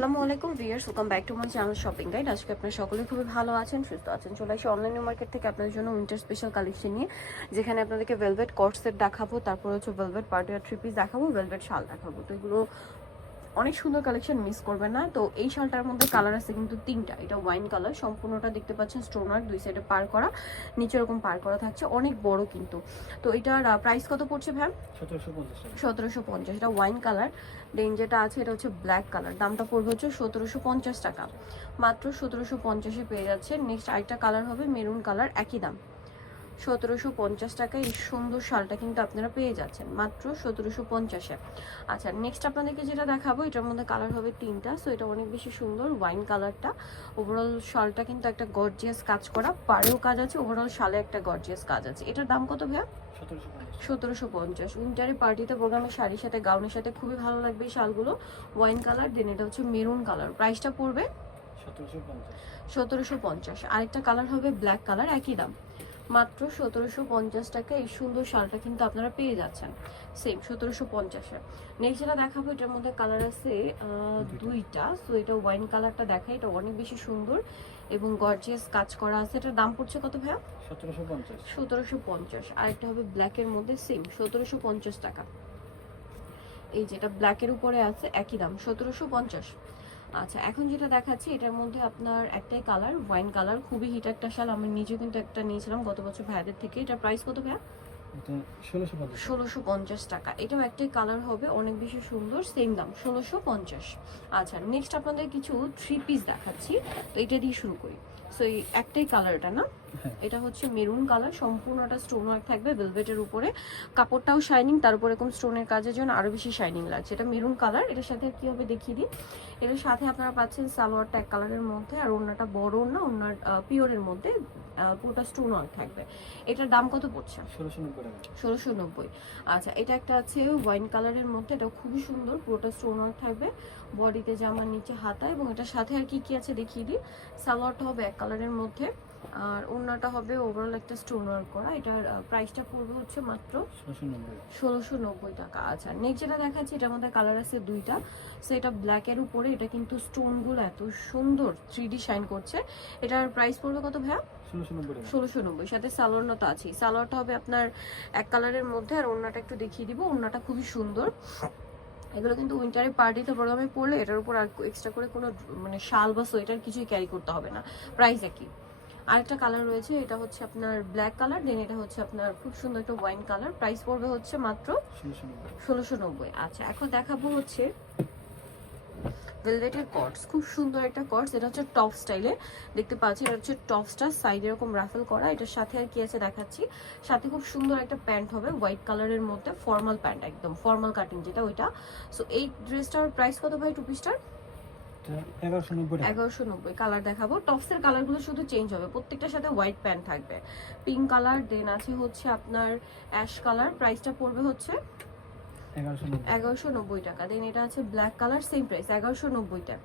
আসসালামু আলাইকুম viewers welcome back to my channel shopping guide আজকে আপনারা সকলে খুবই ভালো আছেন, সুস্থ আছেন, চলে আসি অনলাইন মার্কেট থেকে আপনাদের জন্য উইন্টার স্পেশাল কালেকশন নিয়ে, যেখানে আপনাদেরকে ভেলভেট কট দেখাবো, তারপর হচ্ছে ভেলভেট পার্টি আর থ্রি পিস দেখাবো ভেলভেট শাল দেখাবো। তো এগুলো অনেক সুন্দর কালেকশন মিস করবেন না। তো এই শালটার মধ্যে কালার আছে কিন্তু তিনটা। এটা ওয়াইন কালার সম্পূর্ণটা দেখতে পাচ্ছেন স্টোনার দুই সাইডে পার করা। নিচে এরকম পার করা থাকছে অনেক বড় কিন্তু। তো এটার প্রাইস কত পড়ছে ভ্যাম সতেরোশো পঞ্চাশ সতেরোশো পঞ্চাশ এটা ওয়াইন কালার দেন যেটা আছে এটা হচ্ছে ব্ল্যাক কালার দামটা পড়বে হচ্ছে সতেরোশো পঞ্চাশ টাকা। মাত্র সতেরোশো পঞ্চাশে পেয়ে যাচ্ছে। নেক্সট আরেকটা কালার হবে মেরুন কালার একই দাম। সতেরোশো পঞ্চাশ টাকায় এই সুন্দর শালটা কিন্তু আপনারা পেয়ে যাচ্ছেন। মাত্র সতেরোশো পঞ্চাশে আচ্ছা নেক্সট আপনাদেরকে যেটা দেখাবো এটার মধ্যে কালার হবে তিনটা সো এটা অনেক বেশি সুন্দর ওয়াইন কালারটা ওভারঅল শালটা কিন্তু একটা গর্জিয়াস কাজ করা পাড়েও কাজ আছে ওভারঅল শালে একটা গর্জিয়াস কাজ আছে। এটার দাম কত ভাইয়া? সতেরোশো পঞ্চাশ। উইন্টারে পার্টিতে প্রোগ্রামের শাড়ির সাথে গাউনের সাথে খুবই ভালো লাগবে এই শালগুলো। ওয়াইন কালার দেন এটা হচ্ছে মেরুন কালার প্রাইসটা পড়বে? সতেরোশো পঞ্চাশ। আরেকটা কালার হবে ব্ল্যাক কালার একই দাম। মাত্র সতেরোশো পঞ্চাশ টাকা। এই সুন্দর শালটা কিন্তু আপনারা পেয়ে যাচ্ছেন। সেম সতেরোশো পঞ্চাশে। নেক্সট যেটা দেখাবো এটার মধ্যে কালার আছে দুইটা। সো এটা ওয়াইন কালারটা দেখায় এটা অনেক বেশি সুন্দর এবং গর্জিয়াস কাজ করা আছে। এটার দাম পড়ছে কত ভাইয়া? সতেরোশো পঞ্চাশ। সতেরোশো পঞ্চাশ। আরেকটা হবে ব্ল্যাকের মধ্যে সেম সতেরোশো পঞ্চাশ টাকা। এই যেটা ব্ল্যাকের উপরে আছে একই দাম সতেরোশো পঞ্চাশ। আচ্ছা এখন যেটা দেখাচ্ছি এটার মধ্যে আপনার একটাই কালার ওয়াইন কালার খুবই হিট একটা শাল আমি নিজে কিন্তু একটা নিয়েছিলাম গত বছর ভাইয়াদের থেকে। এটা প্রাইস কত ভাইয়া? এটা ষোলোশো পঞ্চাশ। ষোলোশো পঞ্চাশ টাকা। এটাও একটাই কালার হবে অনেক বেশি সুন্দর সেম দাম ষোলোশো পঞ্চাশ। আচ্ছা নেক্সট আপনাদের কিছু থ্রি পিস দেখাচ্ছি। তো এটা দিয়ে শুরু করি। সো এই একটাই কালার এটা না? হ্যাঁ। এটা হচ্ছে মেরুন কালার সম্পূর্ণটা স্টোন ওয়ার্ক থাকবে ভেলভেটের উপরে। কাপড়টাও শাইনিং তার উপর এরকম স্টোনের কাজের জন্য আরও বেশি শাইনিং লাগছে। এটা মেরুন কালার এটার সাথে কি হবে দেখিয়ে দিই। এটার সাথে আপনারা পাচ্ছেন সালোয়ারটা এক কালারের মধ্যে আর ওনাটা বড় না ওনার পিওরের মধ্যে পুরোটা স্টোন ওয়ার্ক থাকবে। এটার দাম কত পড়ছে? ষোলোশো নব্বই ষোলোশো নব্বই। আচ্ছা এটা একটা আছে ওয়াইন কালারের মধ্যে এটা খুবই সুন্দর পুরোটা স্টোন ওয়ার্ক থাকবে। বডিতে জামার নিচে হাতা এবং এটার সাথে আর কি কি আছে দেখিয়ে দিই। সালোয়ারটা হবে এক কালারের মধ্যে। আর ওড়নাটা হবে ওভারঅল একটা স্টোন ওয়ার্ক করা। এটার প্রাইসটা পড়বে হচ্ছে মাত্র ষোলোশো নব্বই। টাকা। আচ্ছা নেক্সট যেটা দেখাচ্ছি এটার মধ্যে কালার আছে দুইটা। সো এটা ব্ল্যাকের উপরে এটা কিন্তু স্টোনগুলো এত সুন্দর থ্রি শাইন করছে। এটার প্রাইস পড়বে কত ভাইয়া? ষোলোশো নব্বই সাথে সালোয়ারটা তো আছেই। সালোয়ারটা হবে আপনার এক কালারের মধ্যে আর ওড়নাটা একটু দেখিয়ে দিব। ওড়নাটা খুবই সুন্দর। এগুলো কিন্তু উইন্টারে পার্টিতে প্রোগ্রামে পড়লে এটার উপর আর এক্সট্রা করে কোনো মানে শাল বা সোয়েটার কিছুই ক্যারি করতে হবে না। প্রাইস একই। আরেকটা কালার রয়েছে এটা হচ্ছে আপনার ব্ল্যাক কালার দেন এটা হচ্ছে আপনার খুব সুন্দর একটা ওয়াইন কালার প্রাইস পড়বে হচ্ছে মাত্র ষোলোশো ষোলোশো নব্বই। আচ্ছা এখন দেখাবো হচ্ছে ভেলভেটের কটস খুব সুন্দর একটা কটস। এটা হচ্ছে টপ স্টাইলে। দেখতে পাচ্ছি এটা হচ্ছে টপসটা সাইডে এরকম রাফেল করা। এটার সাথে আর কি আছে দেখাচ্ছি। সাথে খুব সুন্দর একটা প্যান্ট হবে হোয়াইট কালারের মধ্যে ফর্মাল প্যান্ট একদম ফর্মাল কাটিং যেটা ওইটা। সো এই ড্রেসটার প্রাইস কত ভাই টু পিসটার? এগারোশো নব্বই কালার দেখাবো। টপসের কালারগুলো শুধু চেঞ্জ হবে প্রত্যেকটার সাথে হোয়াইট প্যান্ট থাকবে। পিঙ্ক কালার দেন আছে হচ্ছে আপনার অ্যাশ কালার। প্রাইসটা পড়বে হচ্ছে এগারোশো নব্বই। টাকা। দেন এটা আছে ব্ল্যাক কালার সেম প্রাইস এগারোশো নব্বইটা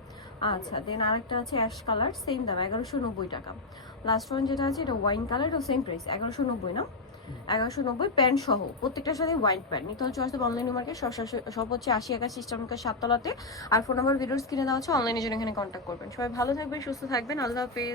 আচ্ছা দেন আরেকটা আছে অ্যাশ কালার সেম দাম, এগারোশো নব্বই টাকা। লাস্ট ওয়ান যেটা আছে, এটা ওয়াইন কালার এটা সেম প্রাইস এগারোশো নব্বই, না? এগারোশো নব্বই প্যান্ট সহ, প্রত্যেকটার সাথে হোয়াইট প্যান্ট নিতে হচ্ছে আসতে অনলাইন মার্কেট সব হচ্ছে আশি একাশি ইস্টার্নকে সাততলাতে। আর ফোন নাম্বার ভিডিওস কিনে দেওয়া হচ্ছে অনলাইনে জন্য এখানে কন্ট্যাক্ট করবেন। সবাই ভালো থাকবেন, সুস্থ থাকবেন, আল্লাহ হাফেজ।